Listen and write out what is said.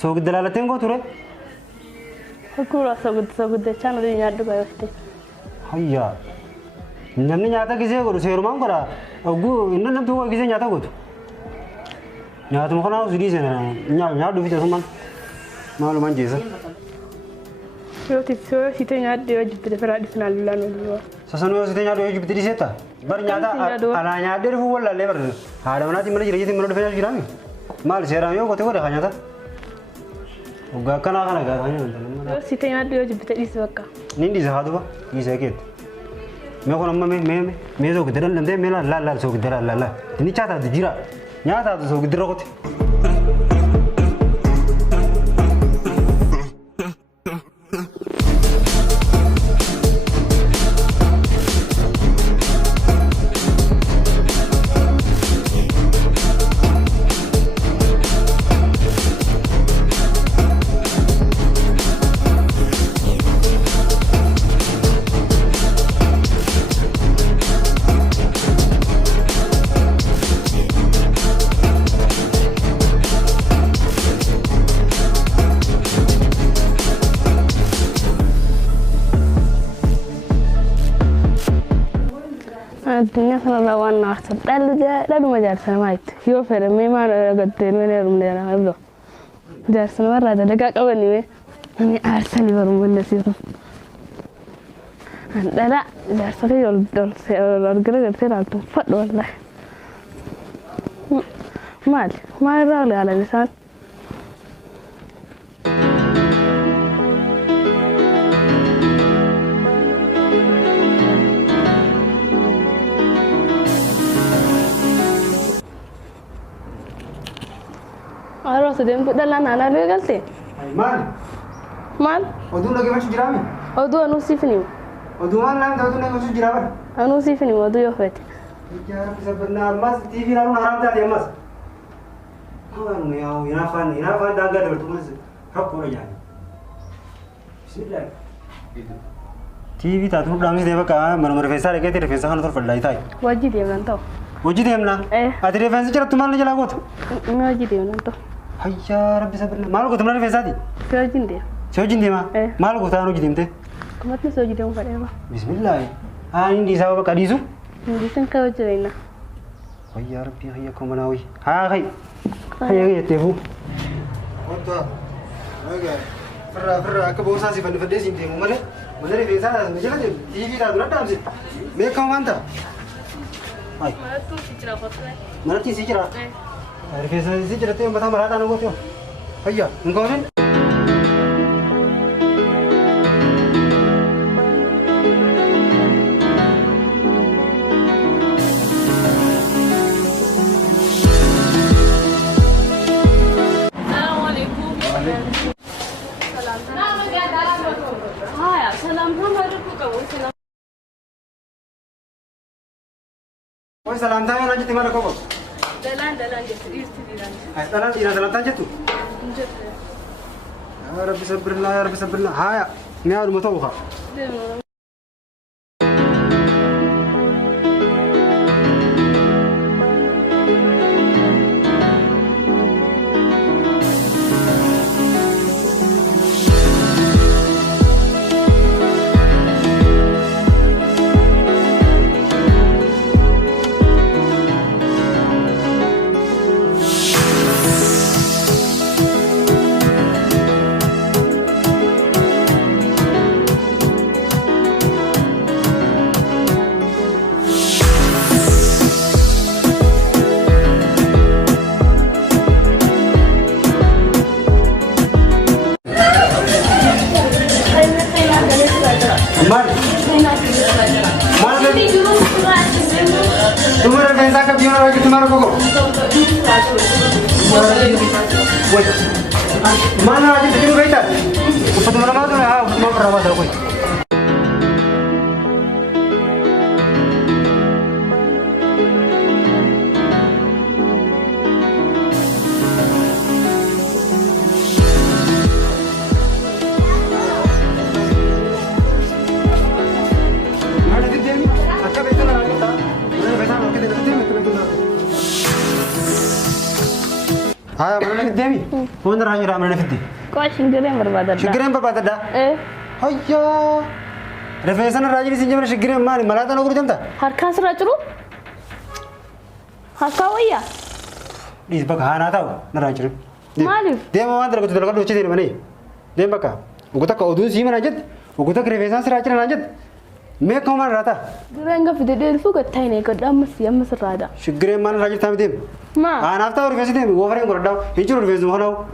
Soog dalalateen gootu re. Hakura soogid dachaan olii nyaadhu baay'ate. Hayya. Namni nyaata gisee godhu seerumaan godha. Oguu inni namtu waa gisee nyaata godhu. Nyaatuma kanaa osoo dhiisee nyaadhu fi tasummaan maalumaan jeessa. Yoo siitee nyaadhu yoo jibbite firaa dhiisnaa lulaan olii. Sasanuu yoo siitee nyaadhu yoo jibbite dhiiseetta. Bar nyaata alaa nyaadhee dhufuu wallaallee bar haadha manaatiin mana jireeyyatti mana dhufee jiraami. Maal seeraan yoo gote godhe haa nyaata. Waggaa akkanaa kana gaafa nyaata. Yoo siitee nyaadhu yoo jibbite dhiise bakka. Nin dhiisa haa duba dhiisa keetti. Mee kun amma mee soogidda dandamtee mee laal soogidda laal. Inni nyaataatu jira. Nyaataatu soogidda rokote. Addunyaa kanarraa waan naafsa dhaluma jaarsamaatti yoo fedhamee maal argattee mana rumdeera qabdo jaarsamaarraa dalagaa qabanii namni aarsanii barummanne siitu dhala jaarsalee ol garagartee laaltu fadhu wallahi maalirraa ol yaalan isaan Harus sedang tu dalam anak dia kan teh. Mal? Odu lagi masuk jirami. Odu anu sif ni. Odu mana lagi tahu tu lagi masuk jirami. Anu sif ni odu yo fet. Bicara bisa benar mas TV lalu haram tadi mas. Kawan ni au inafan dah agak bertemu hak aja. Bismillah. TV tak tu dalam sini apa mana refensa lagi tu refensa kan tu fadai tay. Wajib dia kan tau. Wajib dia mana? Ada refensa cara tu mana jalan kot? Wajib dia kan tau. Hayya Rabbi sabarna. Maal goota mana rifeensaati? Soojin deema. Soojin deema? Maal goota anu jidimte? Kamatni soojin deemu fadheema. Bismillah. Inni dhiisaa bakka dhiisu? Dhiisan ka'uu jireenya. Hayya Rabbi hayya koo manaawi. Haa kai. Hayya jetteefu. Wanta. Nagaa. Firraa akka boorsaa si fannifadhee siin deemu malee mana rifeensaa sana jala deemu. TV dura dhaamsi. Beekamu waanta? Hai. Manatti si jira qottee. Manatti si jira? Rifeensa si jira ta'e mataa maraadhaan gootee. Hayya hin goonin. Salam tayo na jiti mana ko. Dalan jetu istidiran. Ay dalan dalan tan jetu. Jetu. Ya Rabbi sabrina. Haya, ni adu mataw ka. Tumara pensa ka biona lagi tumara koko. Woi. Mana lagi tadi baita? Upat mana mau tu ha, mau berawat aku. Haa, mana lagi Dewi? Hunda rayu ramai nafiti. Kau singkirnya berbeda. Shigren berbeda dah. Hayya. Refesan rayu di sini mana shigren mana? Malatan aku jam tak? Harga seracuru? Harga waya? Di baka hana tahu, narayu. Malif. Dia mau antara aku terlalu lucu di mana? Dia baka. Aku tak kau dulu sih mana aja. Aku tak refesan rayu aja. Mek kau mana rata? Gerengga video dia fuka tanya ke dalam siam serada. Shigren mana rayu tahu dia? Ma. Anak tahu refesan dia. Gua orang yang berada. Hijau refesan mana?